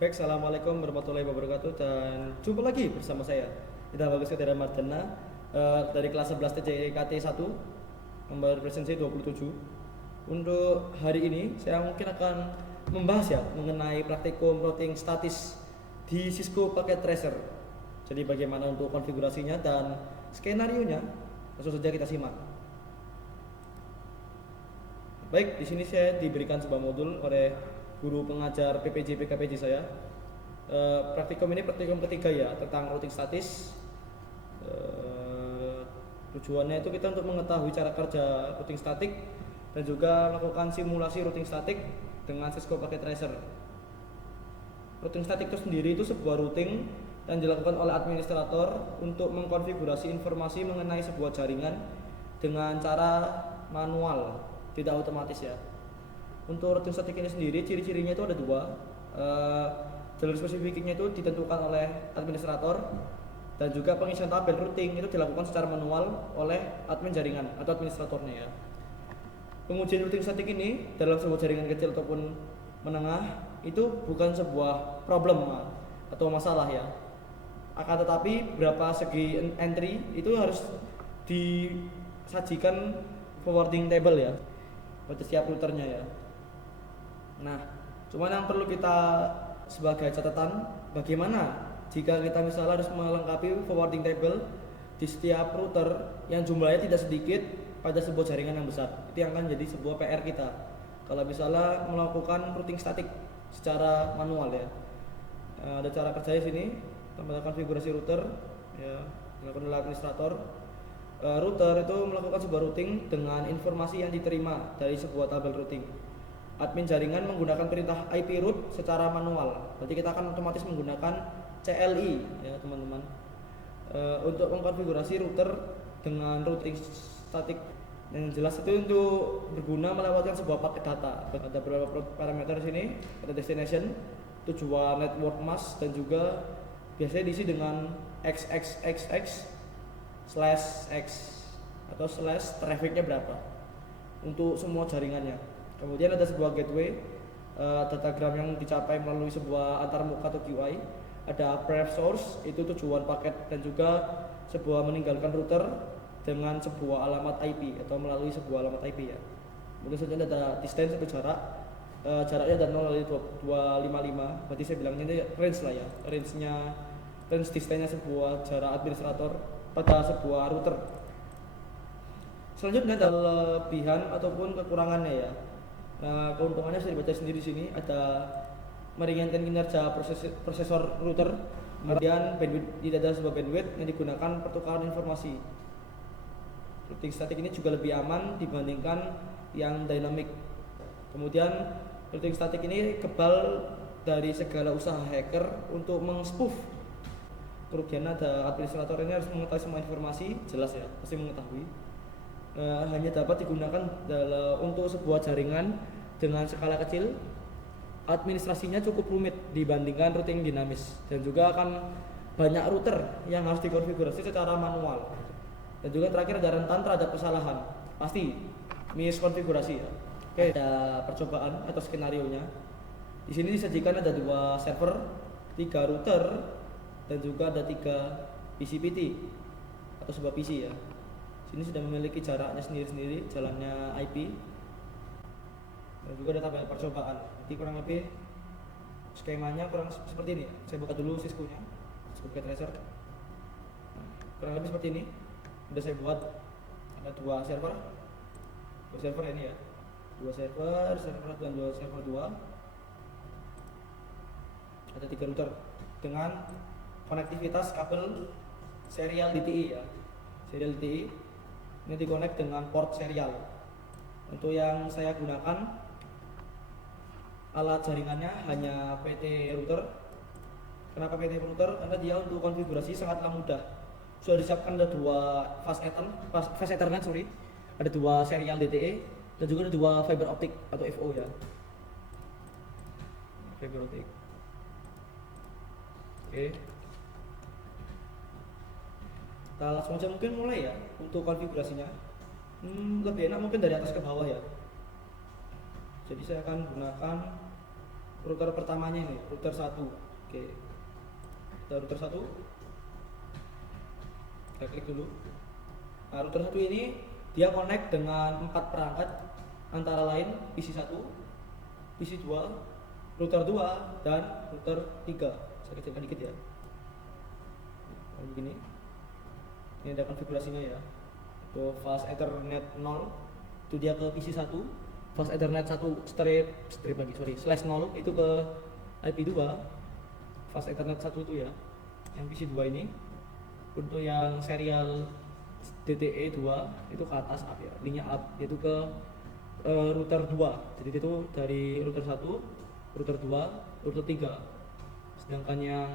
Baik, assalamualaikum warahmatullahi wabarakatuh dan jumpa lagi bersama saya Ida Bagus Kedara Mardana dari kelas 11 TJKT 1 nomor presensi 27. Untuk hari ini saya mungkin akan membahas ya mengenai praktikum routing statis di Cisco Packet Tracer. Jadi bagaimana untuk konfigurasinya dan skenario nya, langsung saja kita simak. Baik, di sini saya diberikan sebuah modul oleh guru pengajar PPJ PKPJ saya. Praktikum ini praktikum ketiga ya tentang routing statis. Tujuannya itu kita untuk mengetahui cara kerja routing statik dan juga melakukan simulasi routing statik dengan Cisco Packet Tracer. Routing statik itu sendiri itu sebuah routing yang dilakukan oleh administrator untuk mengkonfigurasi informasi mengenai sebuah jaringan dengan cara manual, tidak otomatis ya. Untuk routing statik ini sendiri ciri-cirinya itu ada dua. Jalur spesifiknya itu ditentukan oleh administrator dan juga pengisian tabel routing itu dilakukan secara manual oleh admin jaringan atau administratornya ya. Pengujian routing statik ini dalam sebuah jaringan kecil ataupun menengah itu bukan sebuah problem atau masalah ya. Akan tetapi berapa segi entry itu harus disajikan forwarding table ya pada setiap routernya ya. Nah, cuman yang perlu kita sebagai catatan, bagaimana jika kita misalnya harus melengkapi forwarding table di setiap router yang jumlahnya tidak sedikit pada sebuah jaringan yang besar. Itu yang akan jadi sebuah PR kita kalau misalnya melakukan routing statik secara manual ya. Ada cara kerjanya sini, tambah konfigurasi router ya, dilakukan oleh administrator. Router itu melakukan sebuah routing dengan informasi yang diterima dari sebuah tabel routing. Admin jaringan menggunakan perintah IP route secara manual. Berarti kita akan otomatis menggunakan CLI ya teman-teman. Untuk mengkonfigurasi router dengan routing statik yang jelas itu untuk berguna melewatkan sebuah paket data. Ada beberapa parameter di sini, ada destination, tujuan network mask dan juga biasanya diisi dengan xxxx/x atau slash trafficnya berapa untuk semua jaringannya. Kemudian ada sebuah gateway, datagram yang dicapai melalui sebuah antarmuka atau QI. Ada pref source, itu tujuan paket dan juga sebuah meninggalkan router dengan sebuah alamat IP atau melalui sebuah alamat IP ya. Kemudian selanjutnya ada distance atau jarak. Jaraknya ada 0 dari 255, berarti saya bilangnya ini range lah ya. Range distance-nya sebuah jarak administrator pada sebuah router. Selanjutnya ada kelebihan ataupun kekurangannya ya. Nah, keuntungannya sudah dibaca sendiri di sini, ada meringankan kinerja prosesor router, kemudian bandwidth, tidak ada sebuah bandwidth yang digunakan pertukaran informasi. Routing statik ini juga lebih aman dibandingkan yang dynamic. Kemudian routing statik ini kebal dari segala usaha hacker untuk mengspoof. Kerugian ada administrator ini harus mengetahui semua informasi, jelas ya, pasti mengetahui. Hanya dapat digunakan untuk sebuah jaringan dengan skala kecil. Administrasinya cukup rumit dibandingkan routing dinamis dan juga akan banyak router yang harus dikonfigurasi secara manual. Dan juga terakhir ada rentan terhadap kesalahan, pasti miskonfigurasi ya. Oke, ada percobaan atau skenario nya. Di sini disajikan ada 2 server, 3 router dan juga ada 3 PCPT atau sebuah PC ya. Sini sudah memiliki jaraknya sendiri-sendiri, jalannya IP dan juga ada tabel percobaan. Jadi kurang lebih skemanya kurang seperti ini. Saya buka dulu Cisco nya, Cisco Packet Tracer. Kurang lebih seperti ini. Sudah saya buat ada 2 server, 2 server ini ya, 2 server, server dan 2 server 2. Ada 3 router dengan konektivitas kabel serial DTI ya, serial DTI. Ini dikonek dengan port serial. Untuk yang saya gunakan alat jaringannya hanya PT router. Kenapa PT router? Karena dia untuk konfigurasi sangatlah mudah. Sudah disiapkan ada 2 fast ethernet sorry, ada 2 serial DTE dan juga ada 2 fiber optic atau FO ya. Fiber optic. Oke. Kita langsung aja mungkin mulai ya untuk konfigurasinya. Lebih enak mungkin dari atas ke bawah ya. Jadi saya akan gunakan router pertamanya ini, router 1. Oke. Kita router 1. Kita klik dulu. Nah, router 1 ini dia connect dengan 4 perangkat antara lain PC 1, PC 2, router 2 dan router 3. Saya kecilkan dikit ya. Begini. Ini ada konfigurasinya ya. Itu fast Ethernet 0 itu dia ke PC 1, fast Ethernet 1 slash 0 itu ke IP 2, fast Ethernet 1 itu ya yang PC 2 ini. Untuk yang serial DTE 2 itu ke atas up ya, linknya up, yaitu ke router 2. Jadi itu dari router 1, router 2, router 3. Sedangkan yang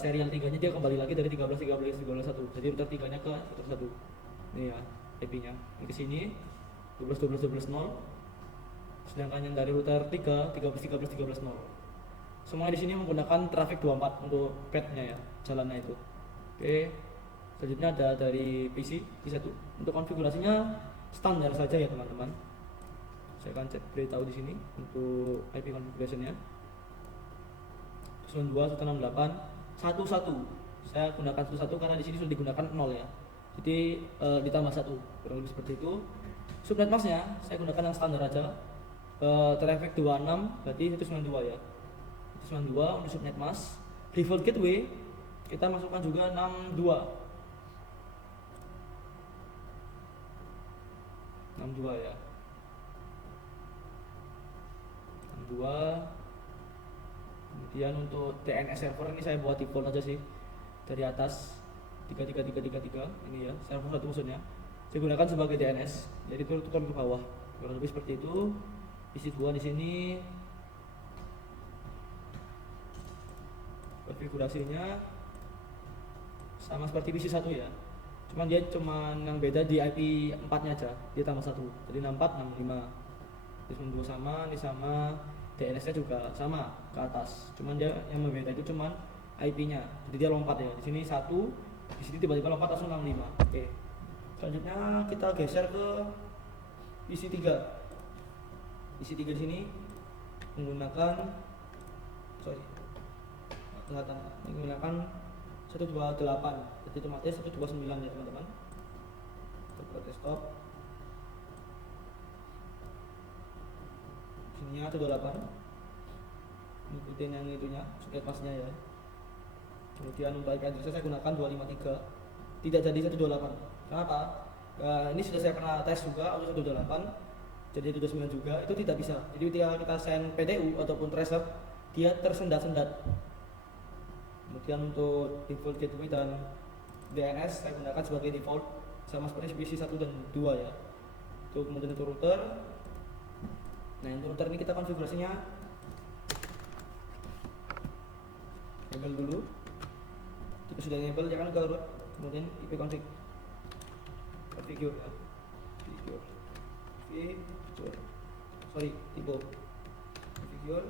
serial 3 nya dia kembali lagi dari 13.13.13.1. Jadi router 3 nya ke router 1. Ini ya IP nya. Ini ke sini 12.12.12.0. Sedangkan yang dari router 3 13.13.13.0. Semuanya di sini menggunakan traffic 24 untuk path-nya ya, jalannya itu. Oke. Selanjutnya ada dari PC 1. Untuk konfigurasinya standar saja ya teman-teman. Saya akan cek beritahu di sini untuk IP configuration-nya. 92, 168, 11. Saya gunakan 11 karena di sini sudah digunakan 0 ya. Jadi ditambah 1, kurang lebih seperti itu. Subnet mask-nya saya gunakan yang standar aja. Traffic 26 berarti 192 ya. 192 untuk subnet mask. Default gateway kita masukkan juga 62. 62 ya. 62. Kemudian untuk DNS server ini saya buat default aja sih, dari atas 33333 ini ya, server 1 maksudnya saya gunakan sebagai DNS, jadi turun ke bawah kurang lebih seperti itu. PC 2 di sini konfigurasinya sama seperti PC 1 ya, cuman yang beda di IP 4 nya aja, dia tambah 1 jadi 64 65. Ini 2 sama, ini sama, DNS nya juga sama ke atas, cuman dia yang berbeda itu cuman IP nya, jadi dia lompat ya, di sini 1, di sini tiba-tiba lompat langsung 65. Oke. Selanjutnya kita geser ke PC 3. PC 3 di sini menggunakan menggunakan 128, jadi otomatis 129 ya teman-teman. Kita desktop. Sini 128. Ikutin yang itunya, subnet mask-nya ya. Kemudian untuk IP address saya gunakan 253. Tidak jadi 128. Kenapa? Ini sudah saya pernah tes juga untuk 128. Jadi 129 juga, itu tidak bisa. Jadi ketika kita send PDU ataupun tracer, dia tersendat-sendat. Kemudian untuk default gateway dan DNS saya gunakan sebagai default sama seperti PC 1 dan 2 ya. Itu kemudian itu router. Nah, untuk router ini kita konfigurasinya enable dulu. Kita sudah enable, jangan ke root, kemudian IP config configure ya. Configure.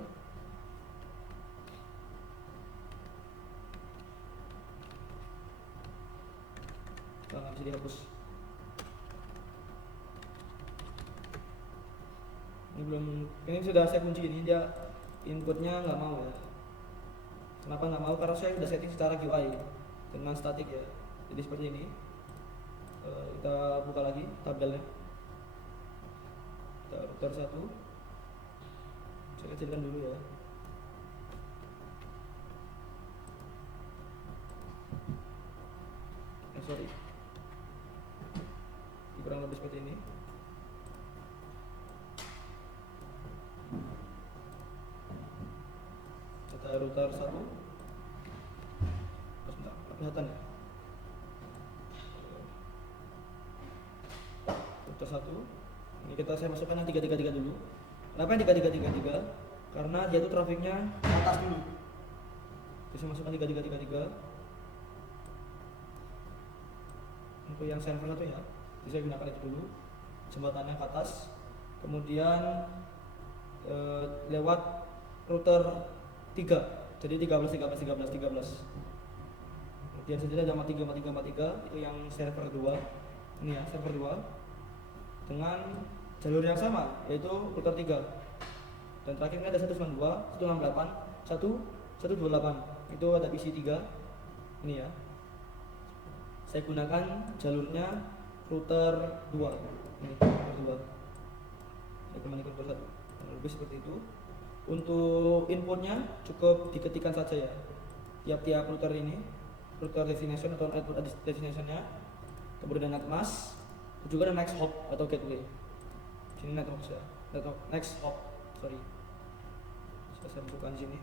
Nggak bisa dihapus. Ini sudah saya kunci, ini dia inputnya nggak mau ya. Kenapa nggak mau? Karena saya sudah setting secara GUI dengan statik ya. Jadi seperti ini. Kita buka lagi tabelnya. Kita router 1. Saya kecilkan dulu ya. Sorry. Kurang lebih seperti ini. Kita router 1. Sebentar, kelihatan ya. Router 1. Ini saya masukkan yang 333 dulu. Kenapa yang 333? Karena dia tuh trafiknya atas dulu. Jadi saya masukkan 333. Untuk yang server 1 ya. Jadi saya gunakan itu dulu. Jembatannya ke atas. Kemudian lewat router 3. Jadi 13. Kemudian selanjutnya ada 43 itu yang server 2. Ini ya, server 2 dengan jalur yang sama, yaitu router 3. Dan terakhir ini ada 192, 168, 128. Itu ada PC 3. Ini ya. Saya gunakan jalurnya router 2. Ini router 2. Saya kembali ke router 1. Lebih seperti itu. Untuk inputnya cukup diketikkan saja ya. Tiap-tiap router ini, router destination atau output destinationnya, kemudian net mask, juga ada next hop atau gateway. Sini network ya, network next hop, sorry. Saya bukan sini.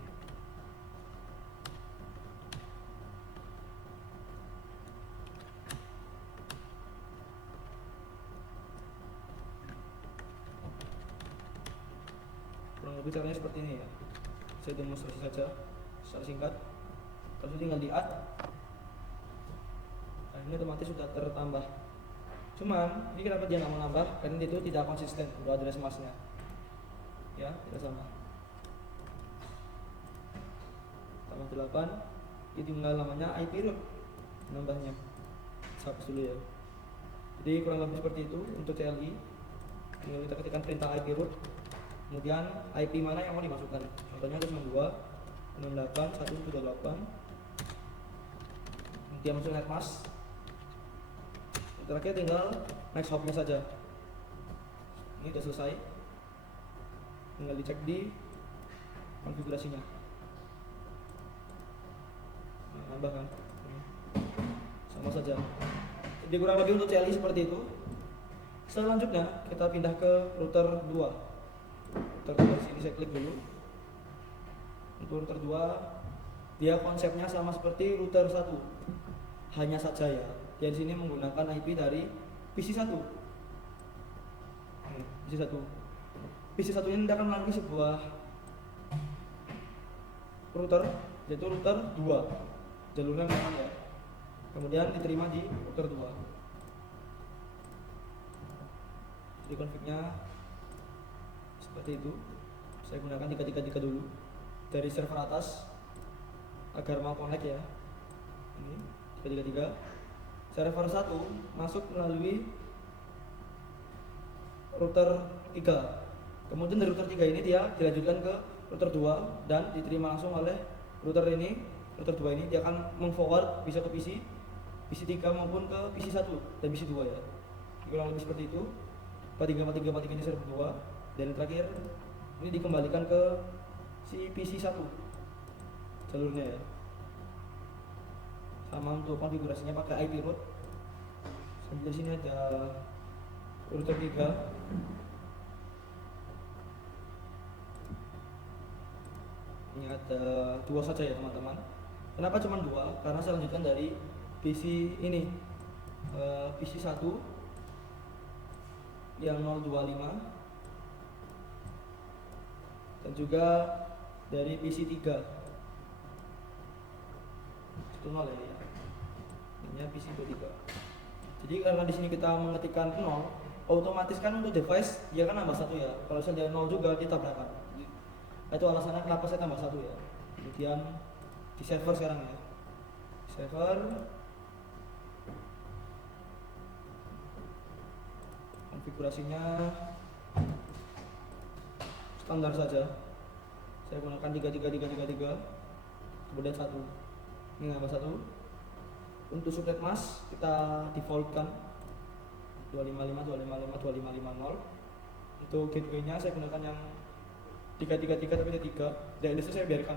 Kurang lebih caranya seperti ini ya. Saya demonstrasi saja secara singkat. Terus tinggal di add. Nah, ini otomatis sudah tertambah. Cuman ini kenapa dia nggak mau nambah? Karena itu tidak konsisten untuk address masknya. Ya, tidak sama. Tambah 8. Ini tinggal namanya IP root nambahnya. Hapus dulu ya. Jadi kurang lebih seperti itu untuk CLI. Tinggal kita ketikkan perintah IP root. Kemudian IP mana yang mau dimasukkan? Contohnya 268.128. Dia masuk net mask. Terakhir tinggal next hopnya saja. Ini sudah selesai. Tinggal dicek di konfigurasinya. Nah, nambah kan? Sama saja. Jadi kurang lebih untuk CLI seperti itu. Selanjutnya kita pindah ke router 2. Router 2 sini saya klik dulu. Untuk router 2 dia konsepnya sama seperti router 1. Hanya saja ya, dia di sini menggunakan IP dari PC1. PC1. PC1 ini akan melalui sebuah router, yaitu router 2. Jalurnya memang ya. Kemudian diterima di router 2. Jadi config-nya seperti itu. Saya gunakan 333 dulu dari server atas agar mau connect ya. Ini 333. Server 1 masuk melalui router 3. Kemudian dari router 3 ini dia dilanjutkan ke router 2 dan diterima langsung oleh router ini. Router 2 ini dia akan meng-forward bisa ke PC 3 maupun ke PC 1 dan PC 2 ya. Kurang lebih seperti itu. 4343 ini server 2 dan terakhir ini dikembalikan ke si PC 1 jalurnya ya. Sama untuk konfigurasinya pakai IP root. Sampai sini ada router 3. Ini ada 2 saja ya teman-teman. Kenapa cuma 2? Karena saya lanjutkan dari PC ini, PC 1 yang 025 dan juga dari PC 3 itu 0 ya. Ini PC 3. Jadi karena di sini kita mengetikkan 0, otomatis kan untuk device dia kan nambah 1 ya. Kalau saya 0 juga ditabrakan. Itu alasannya kenapa saya tambah 1 ya. Kemudian di server sekarang ya. Server konfigurasinya standar saja. Saya gunakan 33333 kemudian 1. Ini nambah 1. Untuk subnet mask kita defaultkan 255.255.2550. Untuk gateway-nya saya gunakan yang 333 tapi ada 3. DNS saya biarkan.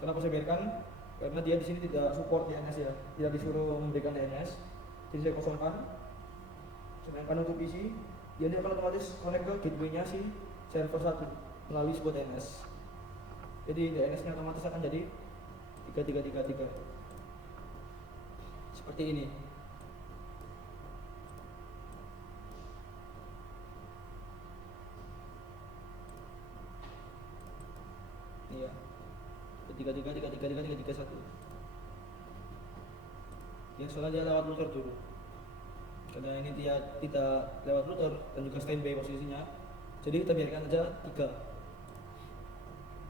Kenapa saya biarkan? Karena dia di sini tidak support DNS ya. Tidak disuruh memberikan DNS. Jadi saya kosongkan. Sedangkan untuk PC dia akan otomatis connect ke gateway-nya si server 1 melalui sebuah DNS. Jadi DNS-nya otomatis akan jadi 3333. Seperti ini. Iya. 3333331. Ya soalnya dia lewat router dulu. Karena ini dia tidak lewat router dan juga standby posisinya. Jadi kita biarkan aja 3.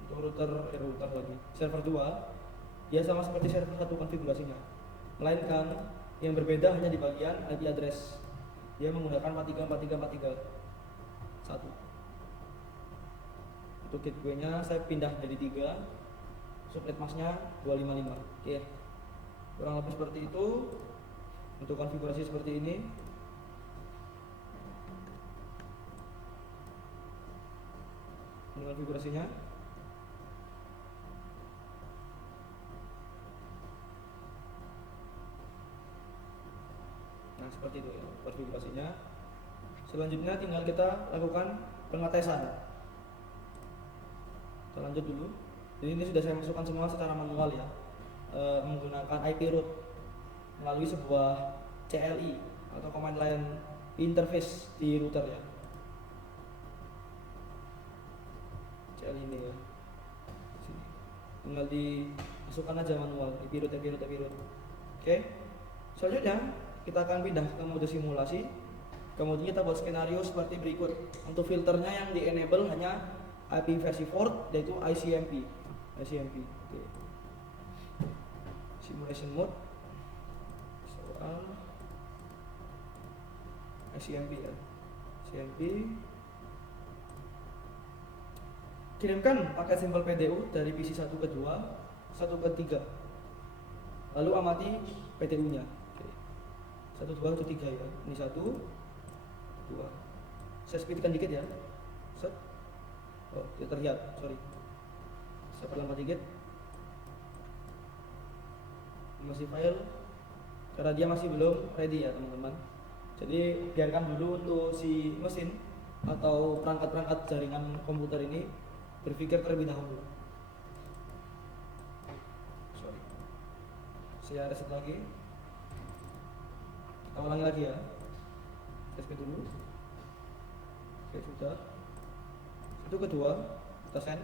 Untuk router lagi. Server 2 dia sama seperti server 1 konfigurasinya. Melainkan yang berbeda hanya di bagian IP address. Dia menggunakan 434343 1. Untuk gateway-nya saya pindah dari 3, subnet masknya 255. Oke, kurang lebih seperti itu. Untuk konfigurasi seperti ini. Ini konfigurasinya. Nah, seperti itu ya konfigurasinya. Selanjutnya tinggal kita lakukan pengetesan. Kita lanjut dulu. Jadi ini sudah saya masukkan semua secara manual ya, menggunakan IP root melalui sebuah CLI atau command line interface di router ya. CLI ini ya. Sini. Tinggal dimasukkan aja manual IP root. Oke. Selanjutnya kita akan pindah ke mode simulasi. Kemudian kita buat skenario seperti berikut. Untuk filternya yang di enable hanya IP versi 4 yaitu ICMP. Oke. Simulation mode soal ICMP ya. ICMP. Kirimkan paket sampel PDU dari PC 1 ke 2, 1 ke 3. Lalu amati PDU-nya. Oke. 1 2 atau 3 ya. Ini 1 2. Saya speedkan dikit ya. Set. Oh, tidak terlihat, sorry. Saya perlambat dikit. Masih file karena dia masih belum ready ya teman-teman. Jadi biarkan dulu untuk si mesin atau perangkat-perangkat jaringan komputer ini berpikir terlebih dahulu. Sorry. Saya reset lagi. Kita ulangi lagi ya. Saya speed dulu. Oke, sudah. Itu kedua, kita send.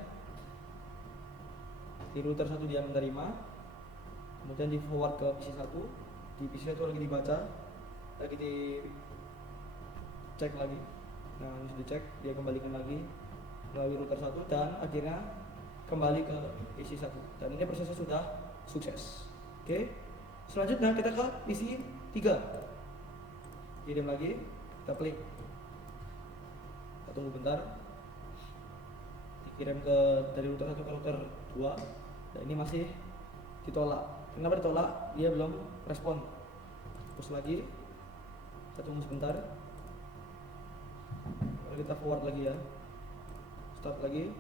Di router 1 dia menerima. Kemudian di forward ke PC 1. Di PC 1 lagi dibaca, lagi dicek lagi. Nah, ini sudah dicek, dia kembalikan lagi melalui router 1 dan akhirnya kembali ke PC 1. Dan ini prosesnya sudah sukses. Oke. Selanjutnya kita ke PC 3. Kirim lagi, kita klik. Kita tunggu bentar. Dikirim ke dari router 1 ke router 2. Dan ini masih ditolak. Kenapa ditolak? Dia belum respon. Terus lagi. Kita tunggu sebentar. Lalu kita forward lagi ya. Start lagi.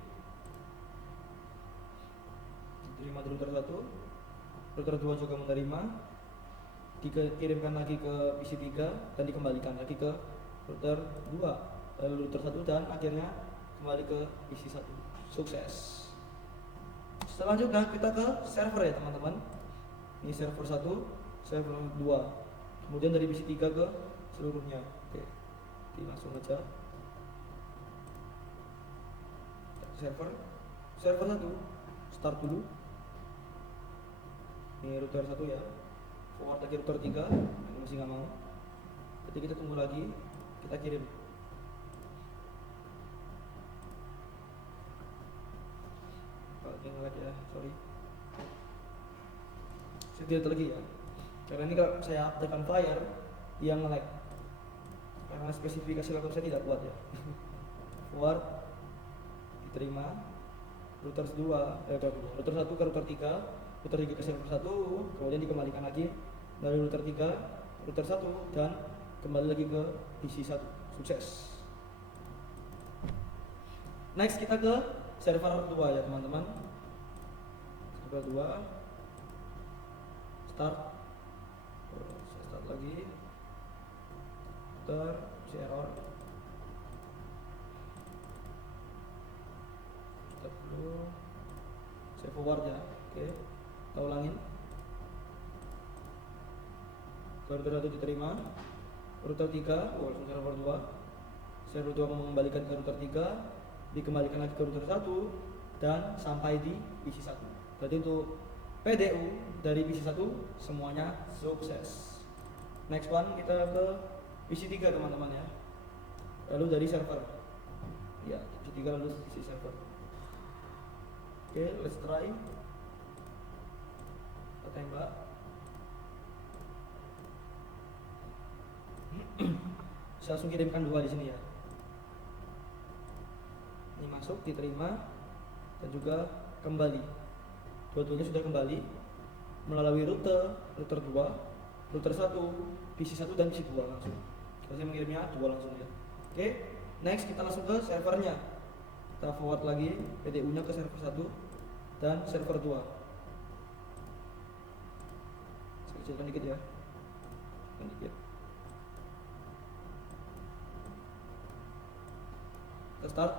Diterima di router 1. Router 2 juga menerima. Dikirimkan lagi ke PC 3 dan dikembalikan lagi ke router 2. Lalu router 1 dan akhirnya kembali ke PC 1. Sukses. Selanjutnya kita ke server ya teman-teman. Ini server 1, server 2. Kemudian dari PC 3 ke seluruhnya. Oke. Jadi langsung aja. Server 1 start dulu. Ini router 1 ya. Forward lagi router 3. Ini masih nggak mau. Jadi kita tunggu lagi. Kita kirim. Tinggal lagi ya, sorry. Saya delete lagi ya. Karena ini kalau saya tekan flyer yang nge-lag. Karena spesifikasi laptop saya tidak kuat ya. Forward diterima. Router 2, router 1 ke router 3, router 3 ke server 1, kemudian dikembalikan lagi dari router 3, router 1 dan kembali lagi ke PC 1. Sukses. Next kita ke server 2 ya teman-teman. Server 2 start. Saya start lagi. Router error. Start dulu. Saya forward ya. Oke. Kita ulangin. Router 1 diterima. Router 3, langsung server 2. Server 2 mengembalikan ke router 3, dikembalikan lagi ke router 1 dan sampai di PC 1. Berarti untuk PDU dari PC 1 semuanya sukses. Next one kita ke PC 3 teman-teman ya. Lalu dari server. Ya, PC 3 lalu PC server. Oke, let's try. Kita tembak. Saya langsung kirimkan 2 di sini ya. Ini masuk, diterima. dan juga kembali. Dua-duanya sudah kembali melalui router 2, router 1, PC 1 dan PC 2 langsung. Saya mengirimnya 2 langsung ya. Oke, next kita langsung ke servernya. Kita forward lagi PDU-nya ke server 1 dan server 2. Saya kecilkan dikit ya. Dikit. Kita start.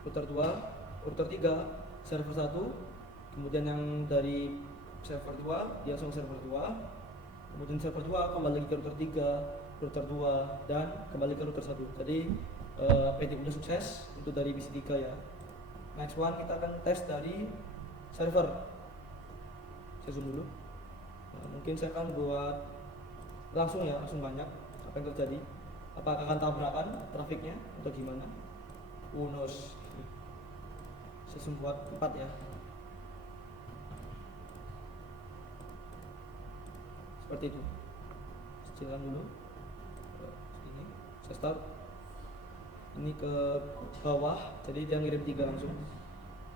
Router 2, router 3, server 1, kemudian yang dari server 2 dia langsung server 2, kemudian server 2 kembali lagi ke router 3, router 2 dan kembali ke router 1. Jadi PDU udah sukses untuk dari PC 3 ya. Next one kita akan tes dari server. Saya zoom dulu. Nah, mungkin saya akan buat langsung ya, langsung banyak. Apa yang terjadi? Apakah akan tabrakan trafiknya atau gimana? Unos. Saya zoom buat 4 ya. Seperti itu. Kecilkan dulu. Ini saya start. Ini ke bawah, jadi dia ngirim 3 langsung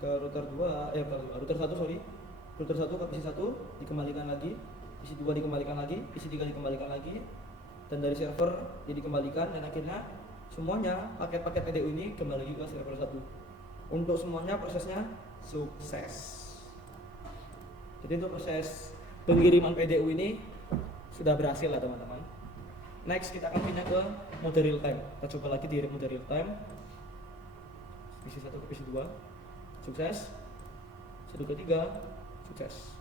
ke router 2, router 1 sorry. Router 1 ke PC 1 dikembalikan lagi, PC 2 dikembalikan lagi, PC 3 dikembalikan lagi, dan dari server dia dikembalikan, dan akhirnya semuanya paket-paket PDU ini kembali lagi ke server 1. Untuk semuanya prosesnya sukses. Jadi untuk proses pengiriman PDU ini sudah berhasil lah teman-teman. Next kita akan pindah ke mode real time. Kita coba lagi di mode real time. PC 1 ke PC 2 sukses. 1 ke 3 sukses.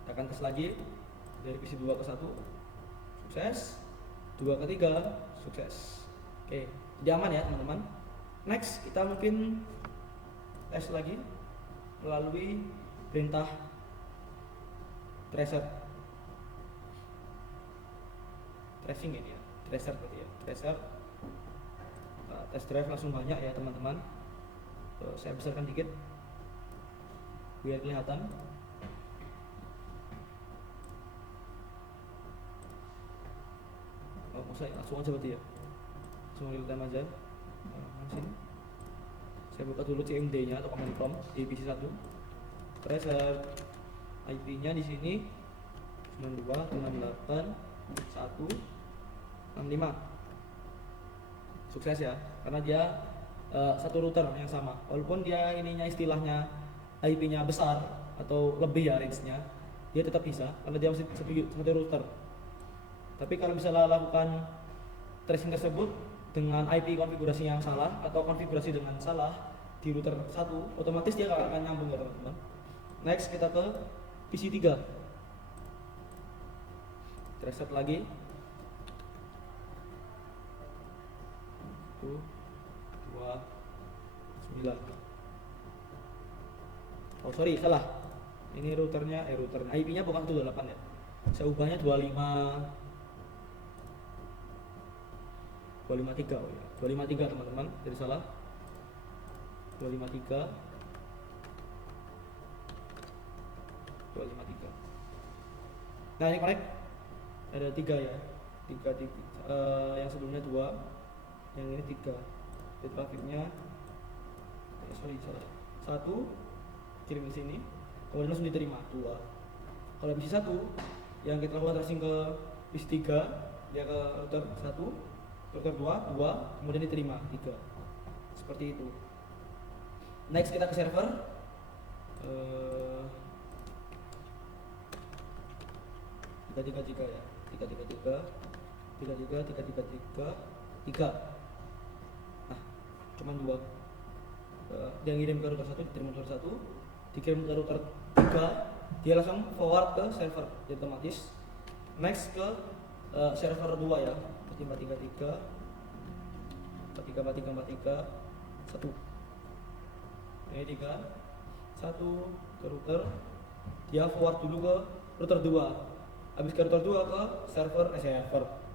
Kita akan tes lagi dari PC 2 ke 1 sukses. 2 ke 3 sukses. Oke, jadi aman ya teman-teman. Next kita mungkin tes lagi melalui perintah tracing ini ya, tracer berarti ya, tracer. Test drive langsung banyak ya teman-teman. Saya besarkan dikit biar kelihatan. Saya langsung aja berarti ya, langsung real time aja. Sini saya buka dulu CMD nya atau command prompt di PC 1. Tracer IP nya di sini 92.68.1.65. Sukses ya, karena dia satu router yang sama. Walaupun dia ininya istilahnya IP nya besar atau lebih ya range nya, dia tetap bisa karena dia masih satu router. Tapi kalau misalnya lakukan tracing tersebut dengan IP konfigurasi yang salah atau konfigurasi dengan salah di router 1, otomatis dia akan nyambung ya teman-teman. Next kita ke PC 3. Reset lagi. 1, 2, 9. Oh sorry, salah. Ini routernya, IP nya bukan 28 ya. Saya ubahnya 253 oh ya. 253 teman-teman, jadi salah. 253. Nah ini connect. Ada 3 ya. 3 yang sebelumnya 2, yang ini 3. Jadi trafiknya salah. 1 kirim ke sini, kemudian langsung diterima 2. Kalau PC 1 yang kita lakukan tracing ke PC 3, dia ke router 1, router 2, kemudian diterima 3. Seperti itu. Next kita ke server. 333 ya. 3. Nah, cuman 2. Dia ngirim ke router 1, diterima router 1, dikirim ke router 3, dia langsung forward ke server, jadi otomatis. Next ke server 2 ya. 433 1. Ini 3 1 ke router, dia forward dulu ke router 2. Habis ke router 2 ke server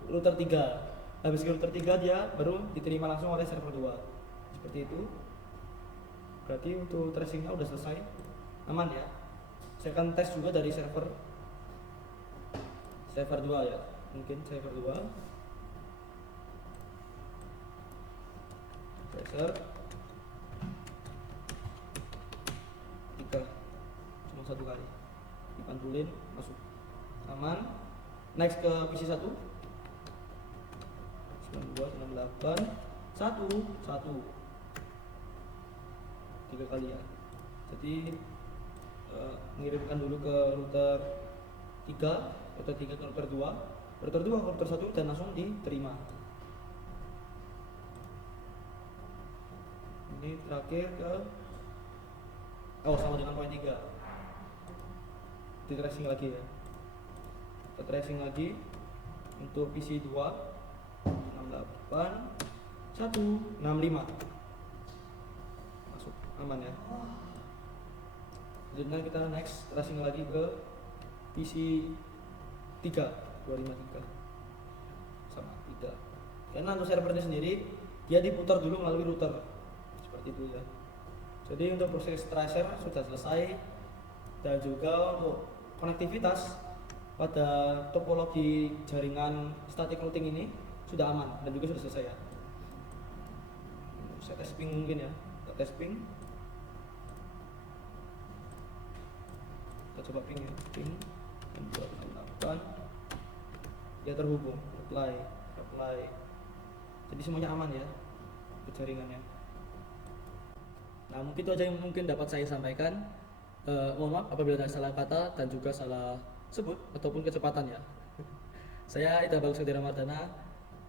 router 3. Habis ke router 3 dia baru diterima langsung oleh server 2. Seperti itu. Berarti untuk tracingnya udah selesai, aman ya. Saya akan tes juga dari server 2 ya. Mungkin server 2 tracer satu kali, dipantulin masuk aman. Next ke PC 1 92 98 1 1 3 kali ya. Jadi mengirimkan dulu ke router 3 ke router 2 ke router 1 dan langsung diterima. Ini terakhir ke sama dengan poin 3, di tracing lagi ya. Kita tracing lagi untuk PC 2 68 165 masuk aman ya. Selanjutnya kita next tracing lagi ke PC 3 253 sama 3. Karena untuk servernya sendiri dia diputar dulu melalui router seperti itu ya. Jadi untuk proses tracer sudah selesai, dan juga untuk konektivitas pada topologi jaringan static routing ini sudah aman dan juga sudah selesai ya. Saya tes ping mungkin ya, kita tes ping. Kita coba ping ya, ping 268 dia terhubung, apply. Jadi semuanya aman ya untuk jaringannya. Nah, mungkin itu aja yang mungkin dapat saya sampaikan. Mohon maaf apabila ada salah kata dan juga salah sebut ataupun kecepatan ya. Saya Ida Bagus Kedira Mardana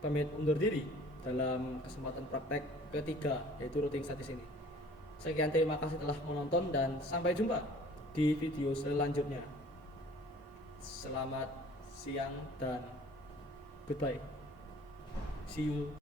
pamit undur diri dalam kesempatan praktek ketiga, yaitu routing statis ini. Sekian, terima kasih telah menonton dan sampai jumpa di video selanjutnya. Selamat siang dan goodbye. See you.